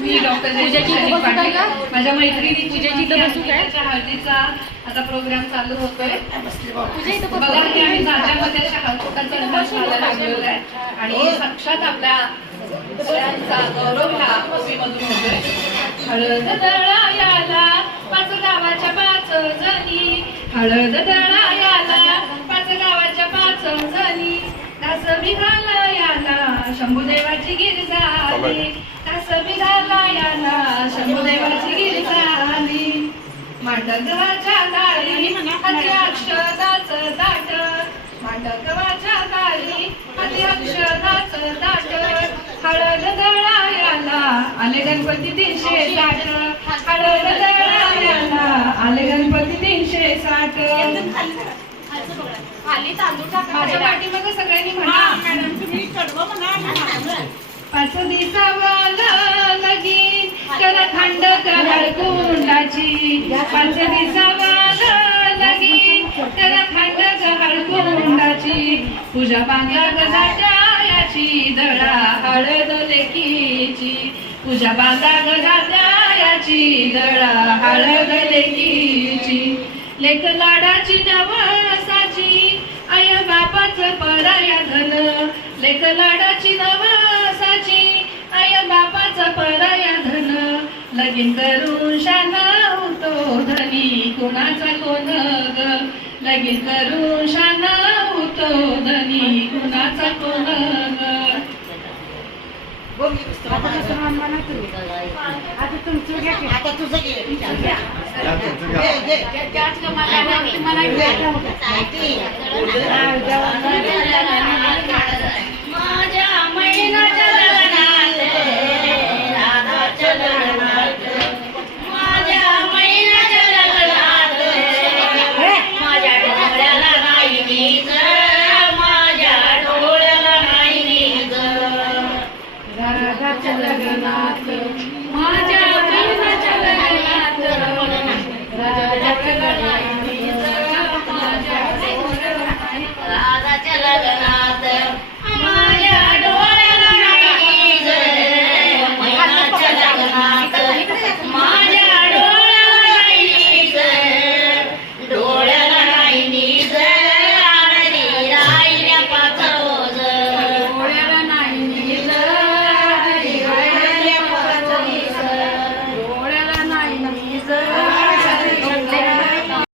मी doctor माझ्या मैत्रिणी पूजेची त्याच्या हळदीचा आता प्रोग्राम चालू होतोय. बघा की आम्ही नात्यामध्ये अशा हळदीचा लागलेला आहे आणि साक्षात आपल्या सगळ्यांचा गौरव ह्या ओवीमधून होतोय. हळद दळायाला पाच गावाच्या पाच जणी, हळद दळायाला पाच गावाच्या पाच जणी, दास बिघालयाला शंभूदेवाची गिरजा आली, दास बिघालयाला शंभूदेवाची गिरजा आली. मांडकवाच्या दारी अति अक्षदाचं ताट, मांडकवाच्या दारी अति अक्षदाचं ताट, हळद दळायाला आले गणपती 360, हळद दळायाला आले गणपती 360. माझ्या पाठीमागे सगळ्यांनी म्हणा. पाच दिवसावाल लगीन कर थंड कर कुंडाची, पाच दिवसावाल लगीन कर थंड कर कुंडाची, पूजा बांगा गजायाची दळा हळद लेकीची, पूजा बांगा गजायाची दळा हळद लेकीची. लेक लाडाची नवसाची आय बापाचं पराया धन, लेक लाडाची नवसाची आय बापाचं पराया धन, लगीन करून शान होतो धनी कुणाचा कोण ग, लगीन करून शान होतो धनी कुणाचा कोण ग. आता तुमचं घ्या, आता तुझं घे. माझ्या महिन्याच्या लग्नात राधाच्या लग्नात, माझ्या महिन्याच्या लग्नात माझ्या डोळ्याला नाही नीज, माझ्या डोळ्याला नाही नीज. राधाच्या लग्नात माझ्या महिन्याच्या लग्नात, राधाच्या लग्नात